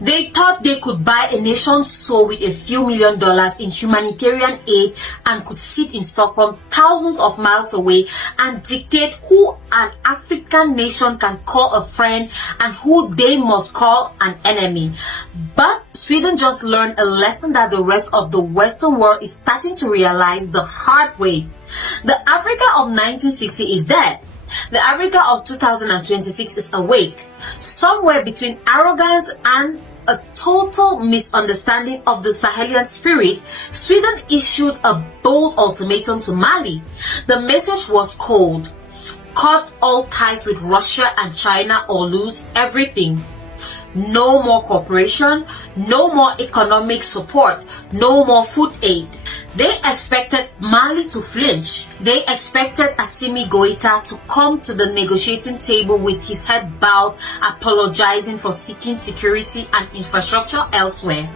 They thought they could buy a nation's soul with a few $1 million in humanitarian aid and could sit in Stockholm, thousands of miles away, and dictate who an African nation can call a friend and who they must call an enemy. But Sweden just learned a lesson that the rest of the Western world is starting to realize the hard way. The Africa of 1960 is dead. The Africa of 2026 is awake. Somewhere between arrogance and a total misunderstanding of the Sahelian spirit, Sweden issued a bold ultimatum to Mali. The message was cold: cut all ties with Russia and China or lose everything. No more cooperation, no more economic support, no more food aid. They expected Mali to flinch. They expected Assimi Goita to come to the negotiating table with his head bowed, apologizing for seeking security and infrastructure elsewhere.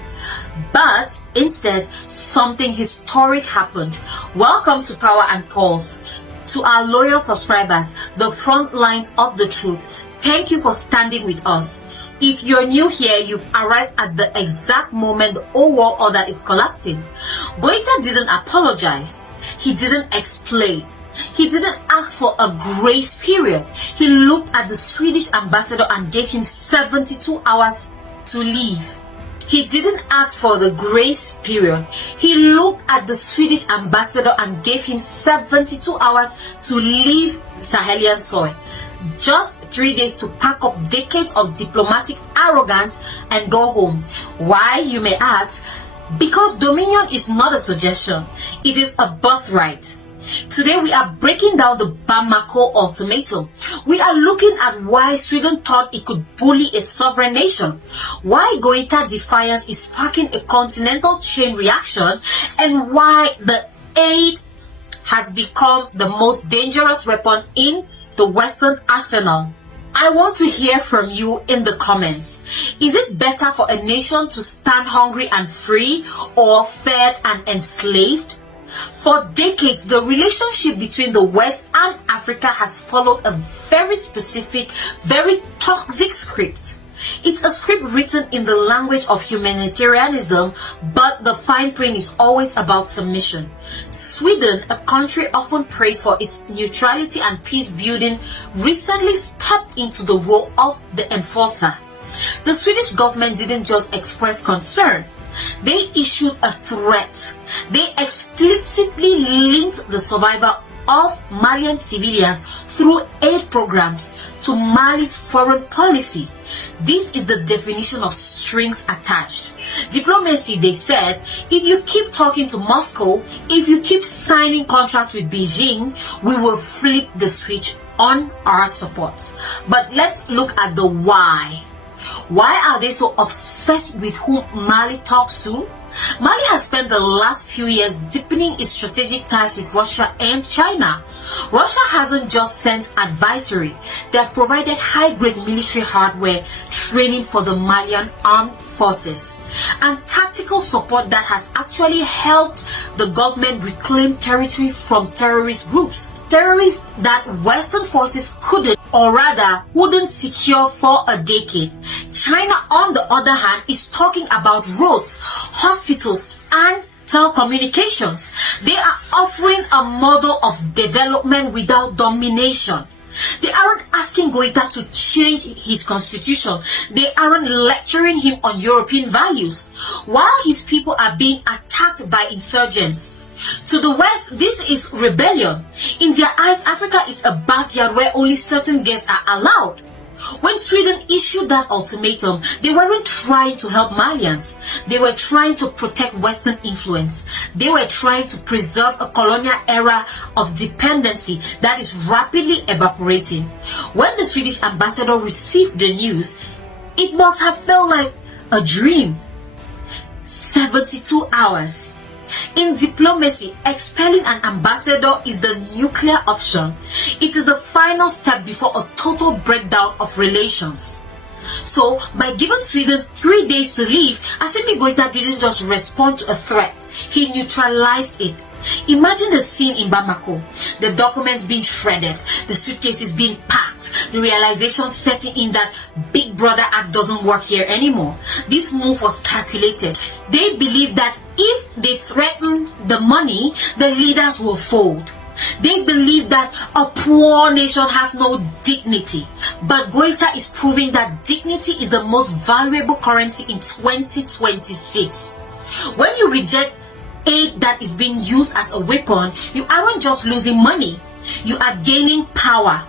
But instead, something historic happened. Welcome to Power and Pulse. To our loyal subscribers, the front lines of the truth, thank you for standing with us. If you're new here, you've arrived at the exact moment the whole world order is collapsing. Goita didn't apologize. He didn't explain. He didn't ask for a grace period. He looked at the Swedish ambassador and gave him 72 hours to leave. He didn't ask for the grace period. He looked at the Swedish ambassador and gave him 72 hours to leave Sahelian soil. Just 3 days to pack up decades of diplomatic arrogance and go home. Why, you may ask? Because dominion is not a suggestion, it is a birthright. Today we are breaking down the Bamako Ultimatum. We are looking at why Sweden thought it could bully a sovereign nation, why Goita Defiance is sparking a continental chain reaction, and why the aid has become the most dangerous weapon in the Western arsenal. I want to hear from you in the comments. Is it better for a nation to stand hungry and free, or fed and enslaved? For decades, the relationship between the West and Africa has followed a very specific, very toxic script. It's a script written in the language of humanitarianism, but the fine print is always about submission. Sweden, a country often praised for its neutrality and peace building, recently stepped into the role of the enforcer. The Swedish government didn't just express concern. They issued a threat. They explicitly linked the survival of Malian civilians through aid programs to Mali's foreign policy. This is the definition of strings attached. Diplomacy, they said, if you keep talking to Moscow, if you keep signing contracts with Beijing, we will flip the switch on our support. But let's look at the why. Why are they so obsessed with whom Mali talks to? Mali has spent the last few years deepening its strategic ties with Russia and China. Russia hasn't just sent advisory, they have provided high-grade military hardware, training for the Malian armed forces, and tactical support that has actually helped the government reclaim territory from terrorist groups. Terrorists that Western forces couldn't, or rather wouldn't, secure for a decade. China, on the other hand, is talking about roads, hospitals, and telecommunications. They are offering a model of development without domination. They aren't asking Goita to change his constitution. They aren't lecturing him on European values, while his people are being attacked by insurgents. To the West, this is rebellion. In their eyes, Africa is a backyard where only certain guests are allowed. When Sweden issued that ultimatum, they weren't trying to help Malians. They were trying to protect Western influence. They were trying to preserve a colonial era of dependency that is rapidly evaporating. When the Swedish ambassador received the news, it must have felt like a dream. 72 hours. In diplomacy, expelling an ambassador is the nuclear option. It is the final step before a total breakdown of relations. So, by giving Sweden 3 days to leave, Assimi Goita didn't just respond to a threat, he neutralized it. Imagine the scene in Bamako, the documents being shredded, the suitcases being packed, the realization setting in that Big Brother act doesn't work here anymore. This move was calculated. They believed that if they threaten the money, the leaders will fold. They believe that a poor nation has no dignity. But Goita is proving that dignity is the most valuable currency in 2026. When you reject aid that is being used as a weapon, you aren't just losing money, you are gaining power.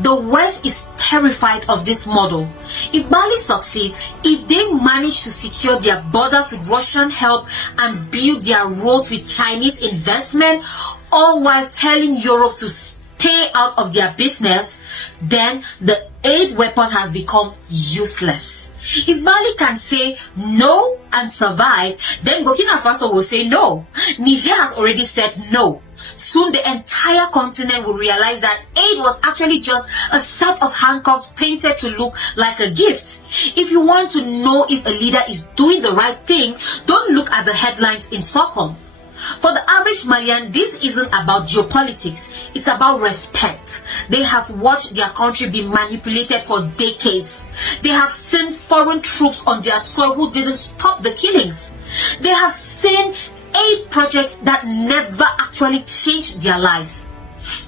The West is terrified of this model. If Mali succeeds, if they manage to secure their borders with Russian help and build their roads with Chinese investment, all while telling Europe to stay out of their business, then the aid weapon has become useless. If Mali can say no and survive, then Burkina Faso will say no. Niger has already said no. Soon the entire continent will realize that aid was actually just a set of handcuffs painted to look like a gift. If you want to know if a leader is doing the right thing, don't look at the headlines in Stockholm. For the average Malian, this isn't about geopolitics, it's about respect. They have watched their country be manipulated for decades. They have seen foreign troops on their soil who didn't stop the killings. They have seen aid projects that never actually changed their lives.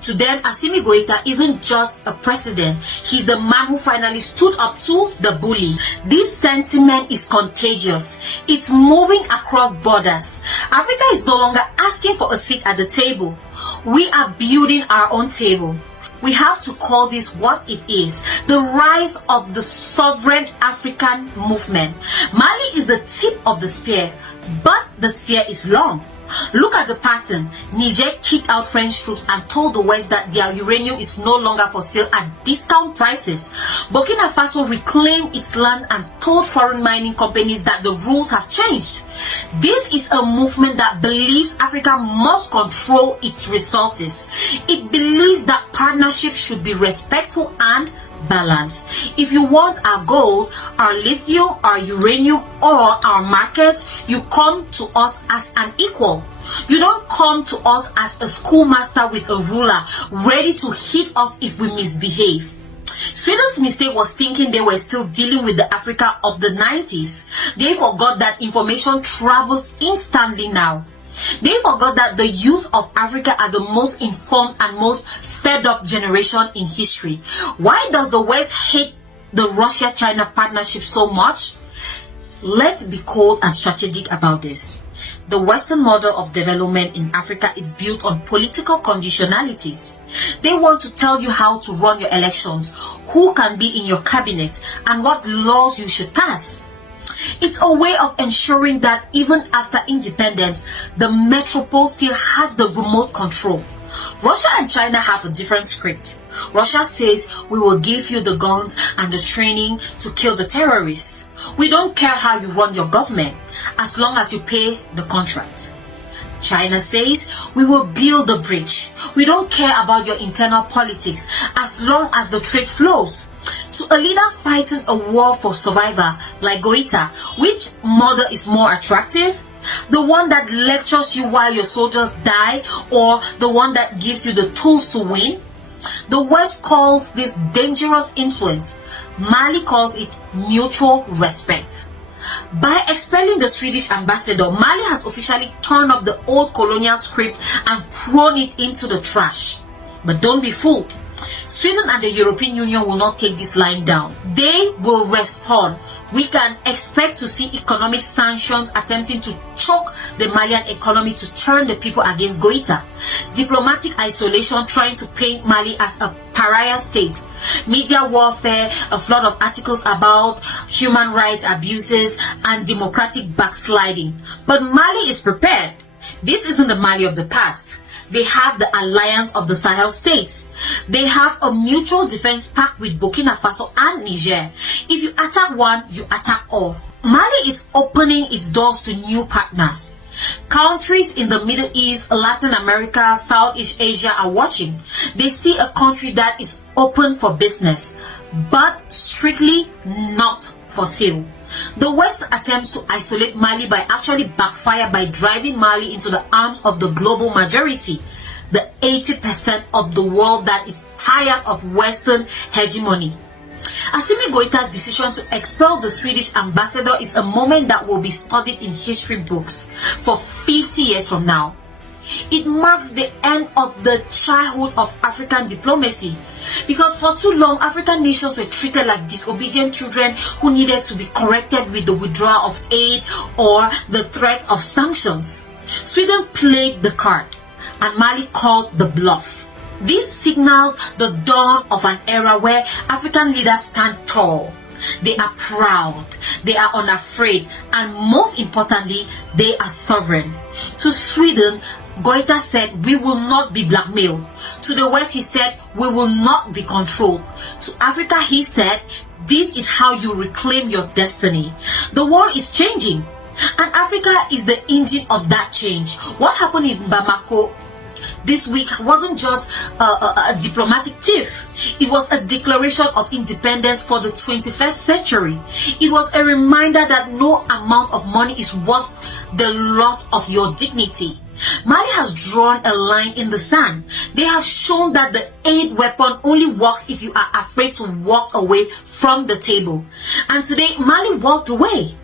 To them, Assimi Goïta isn't just a president, he's the man who finally stood up to the bully. This sentiment is contagious. It's moving across borders. Africa is no longer asking for a seat at the table. We are building our own table. We have to call this what it is, the rise of the sovereign African movement. Mali is the tip of the spear, but the spear is long. Look at the pattern. Niger kicked out French troops and told the West that their uranium is no longer for sale at discount prices. Burkina Faso reclaimed its land and told foreign mining companies that the rules have changed. This is a movement that believes Africa must control its resources. It believes that partnerships should be respectful and balance. If you want our gold, our lithium, our uranium, or our markets, you come to us as an equal. You don't come to us as a schoolmaster with a ruler ready to hit us if we misbehave. Sweden's mistake was thinking they were still dealing with the Africa of the 90s. They forgot that information travels instantly now. They forgot that the youth of Africa are the most informed and most fed up generation in history. Why does the West hate the Russia-China partnership so much? Let's be cold and strategic about this. The Western model of development in Africa is built on political conditionalities. They want to tell you how to run your elections, who can be in your cabinet, and what laws you should pass. It's a way of ensuring that even after independence, the metropole still has the remote control. Russia and China have a different script. Russia says, we will give you the guns and the training to kill the terrorists. We don't care how you run your government, as long as you pay the contract. China says, we will build the bridge. We don't care about your internal politics, as long as the trade flows. To a leader fighting a war for survival like Goita, which model is more attractive? The one that lectures you while your soldiers die, or the one that gives you the tools to win? The West calls this dangerous influence. Mali calls it mutual respect. By expelling the Swedish ambassador, Mali has officially turned up the old colonial script and thrown it into the trash. But don't be fooled. Sweden and the European Union will not take this lying down. They will respond. We can expect to see economic sanctions attempting to choke the Malian economy to turn the people against Goita. Diplomatic isolation trying to paint Mali as a pariah state. Media warfare, a flood of articles about human rights abuses and democratic backsliding. But Mali is prepared. This isn't the Mali of the past. They have the alliance of the Sahel states. They have a mutual defense pact with Burkina Faso and Niger. If you attack one, you attack all. Mali is opening its doors to new partners. Countries in the Middle East, Latin America, Southeast Asia are watching. They see a country that is open for business, but strictly not for sale. The West's attempts to isolate Mali by actually backfire by driving Mali into the arms of the global majority, the 80% of the world that is tired of Western hegemony. Assimi Goita's decision to expel the Swedish ambassador is a moment that will be studied in history books for 50 years from now. It marks the end of the childhood of African diplomacy, because for too long African nations were treated like disobedient children who needed to be corrected with the withdrawal of aid or the threats of sanctions. Sweden played the card and Mali called the bluff. This signals the dawn of an era where African leaders stand tall. They are proud, they are unafraid, and most importantly, they are sovereign. To Sweden, Goita said, "We will not be blackmailed." To the West, he said, "We will not be controlled." To Africa, he said, "This is how you reclaim your destiny." The world is changing, and Africa is the engine of that change. What happened in Bamako this week wasn't just a diplomatic tiff. It was a declaration of independence for the 21st century. It was a reminder that no amount of money is worth the loss of your dignity. Mali has drawn a line in the sand. They have shown that the aid weapon only works if you are afraid to walk away from the table. And today, Mali walked away.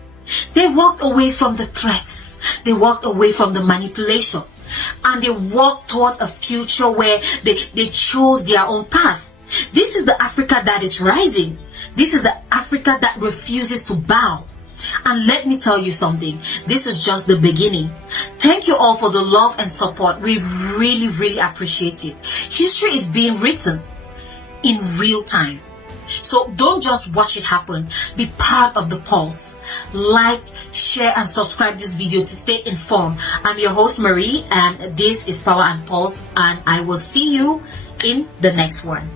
They walked away from the threats. They walked away from the manipulation. And they walked towards a future where they chose their own path. This is the Africa that is rising. This is the Africa that refuses to bow. And let me tell you something, this is just the beginning. Thank you all for the love and support. We really appreciate it. History is being written in real time. So don't just watch it happen. Be part of the pulse. Like, share, and subscribe this video to stay informed. I'm your host Marie, and this is Power and Pulse, and I will see you in the next one.